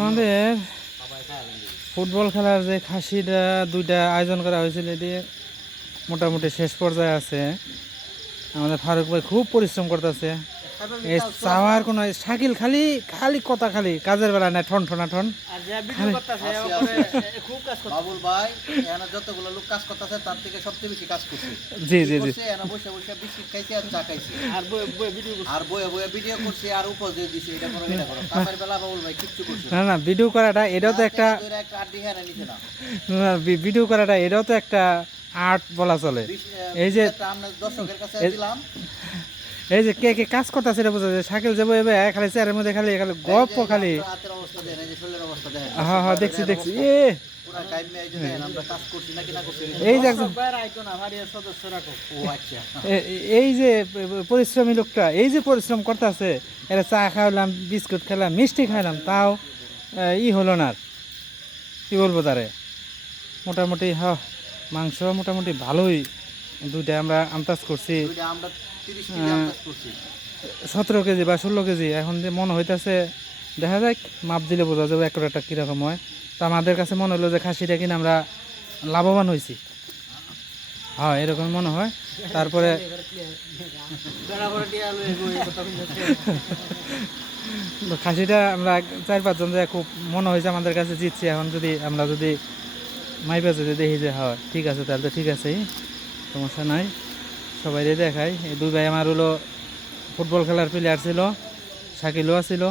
আমাদের ফুটবল খেলার যে খাসিটা দুইটা আয়োজন করা হয়েছিল এটি মোটামুটি শেষ পর্যায়ে আছে। আমাদের ফারুক ভাই খুব পরিশ্রম করতেছে। এই চাওয়ার কোনো শাকিল খালি খালি কথা, খালি কাজের বেলা না ঠন ঠনা ঠন। বাবুল ভাই এখানে যতগুলো লোক কাজ করতেছে তার থেকে সবচেয়ে বেশি কাজ করছে। জি জি জি। এখানে বসে বসে বিস্কিট খাইছে আর চা খাইছে আর বয়ে বয়ে ভিডিও করছে আর উপর দিয়ে দিছে এটা করো এটা করো। কাজের বেলা বাবুল ভাই কিচ্ছু করছে না না, ভিডিও করাটা এটাও তো একটা আড্ডি হেরে নিছে না। ভিডিও করাটা এটাও তো একটা আর্ট বলা চলে। এই যে আমরা দর্শকের কাছে দিলাম, এই যে কে কে কাজ করতেছে এটা বোঝা যায়। শাকিল যাবো এবার খালি চেয়ারের মধ্যে খালি খালি গপ্প খালি। হাতের অবস্থা দেখেন, এই যে শরীরের অবস্থা দেখেন। হ্যাঁ হ্যাঁ, দেখছি দেখছি। পুরা কাইমে এই যে দেখেন আমরা কাজ করছি নাকি না করছি। এই যে একজন এই যে পরিশ্রমী লোকটা এই যে পরিশ্রম করতেছে, এটা চা খাওয়ালাম, বিস্কুট খেলাম, মিষ্টি খাইলাম, তাও হলো না। কি বলবো তারে। মোটামুটি মাংস মোটামুটি ভালোই, দুইটা আমরা আন্দাজ করছি 17 কেজি বা 16 কেজি। এখন যে মনে হইতেছে দেখা যাক, মাপ দিলে বোঝা যাবে একটা কীরকম হয়। তো আমাদের কাছে মনে হলো যে খাসিটা কিনে আমরা লাভবান হয়েছি। হ্যাঁ, এরকম মনে হয়। তারপরে খাসিটা আমরা 4-5 জন যে খুব মনে হয়েছে আমাদের কাছে জিতছি। এখন আমরা যদি মাইপা যদি দেখি যে হয় ঠিক আছে, তাহলে তো ঠিক আছেই, সমস্যা নাই। সবাই দেখাই। এই দুই ভাই আমার হলো ফুটবল খেলার প্লেয়ার ছিল, শাকিলও ছিল।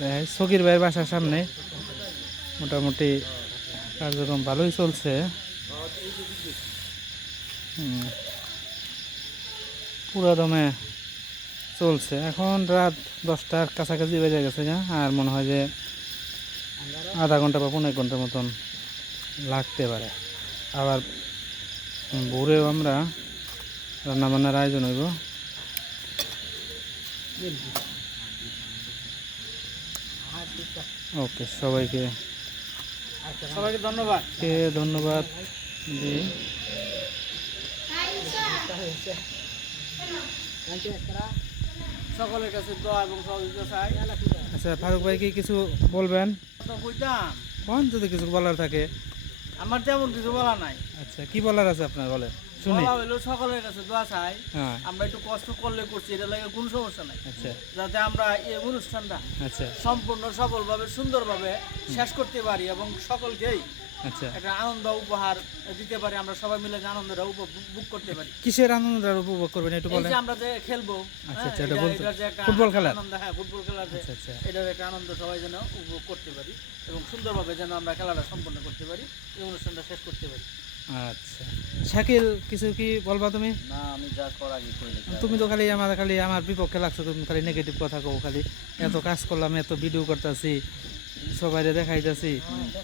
দেখাই সকির ভাইয়ের বাসার সামনে মোটামুটি কার্যক্রম ভালোই চলছে। পুরো দমে চলছে। এখন রাত 10টার কাছাকাছি বেজে গেছে গা, আর মনে হয় যে আধা ঘন্টা বা 15 ঘন্টার মতন লাগতে পারে। আবার ভোরেও আমরা রান্নাবান্নার আয়োজন হইব। ওকে, সবাইকে ধন্যবাদ ধন্যবাদ দিই। সকলের কাছে দোয়া এবং সহযোগিতা চাই। আচ্ছা, ফারুক ভাই কি কিছু বলবেন? কোন যদি কিছু বলার থাকে। আমার তেমন কিছু বলা নাই। আচ্ছা, কি বলার আছে আপনার বলেন শুনি। সকলের কাছে দোয়া চাই। হ্যাঁ, আমরা একটু কষ্ট করলে করছি, এটা লাগে কোনো সমস্যা নাই। আচ্ছা, যাতে আমরা এই অনুষ্ঠানটা আচ্ছা সম্পূর্ণ সফলভাবে সুন্দরভাবে শেষ করতে পারি এবং সকলকেই আচ্ছা একটা আনন্দ উপহার দিতে পারি। আমরা সবাই মিলে যে আনন্দটা উপভোগ করতে পারি। কিসের আনন্দটা উপভোগ করবেন একটু বলেন? আমরা যে খেলবো, আচ্ছা আচ্ছা, এটা বলতে ফুটবল খেলার আনন্দ, হ্যাঁ ফুটবল খেলার যে আচ্ছা আচ্ছা এটার একটা আনন্দ সবাই যেন উপভোগ করতে পারি এবং সুন্দরভাবে যেন আমরা খেলাটা সম্পন্ন করতে পারি, এই অনুষ্ঠানটা শেষ করতে পারি। আচ্ছা, শাকিল কিছু কি বলবা তুমি? না, আমি যা করা আগে কইলে। তুমি তো খালি আমার বিপক্ষে লাগছো, তুমি খালি নেগেটিভ কথা কও। খালি এত কাজ করলাম, এত ভিডিও করতেছি, সবাইরে দেখাইতেছি,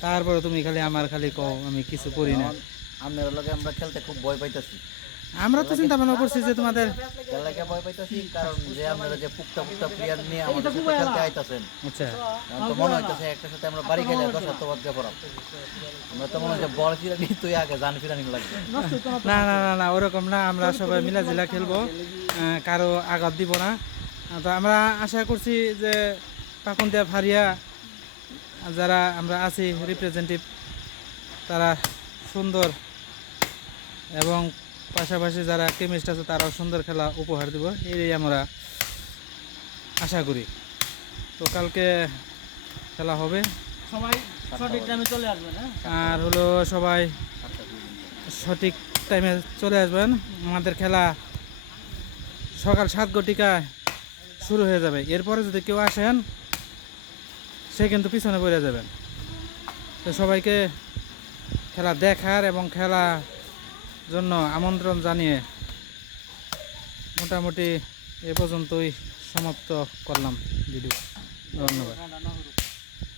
তারপরে তুমি খালি খালি কও আমি কিছু করি না। আপনার লগে আমরা খেলতে খুব ভয় পাইতাছি। আমরা তো চিন্তা ভাবনা করছি যে তোমাদের খেলাকে ভয় পাইতাছি, কারণ যে আপনারা যে পুক্তা প্লেয়ার নিয়ে আমাদের সাথে খেলতে আইতাছেন। আচ্ছা, তো মনে হইতাছে একটা সাথে আমরা বাড়ি খেলে 10 হাত পড়াম। আমরা তো মনে হচ্ছে বল ফিরানি তুই আগে জান ফিরানি লাগবে। না না না না, ওরকম না। আমরা সবাই মিলাজিলা খেলবো, কারো আঘাত দিব না। তো আমরা আশা করছি যে পাকুন্দিয়া ফারিয়া যারা আমরা আছি রিপ্রেজেন্টেটিভ, তারা সুন্দর এবং পাশাপাশি যারা কেমিস্ট আছে তারাও সুন্দর খেলা উপহার দিব, এই আমরা আশা করি। তো কালকে খেলা হবে, সবাই সঠিক টাইমে চলে আসবেন। আর হলো সবাই সঠিক টাইমে চলে আসবেন। আমাদের খেলা সকাল 7 ঘটিকায় শুরু হয়ে যাবে। এরপরে যদি কেউ আসেন সে কিন্তু পিছনে পড়ে যাবেন। তো সবাইকে খেলা দেখার এবং খেলা জন্য আমন্ত্রণ জানিয়ে মোটামুটি এ পর্যন্তই সমাপ্ত করলাম ভিডিও। ধন্যবাদ।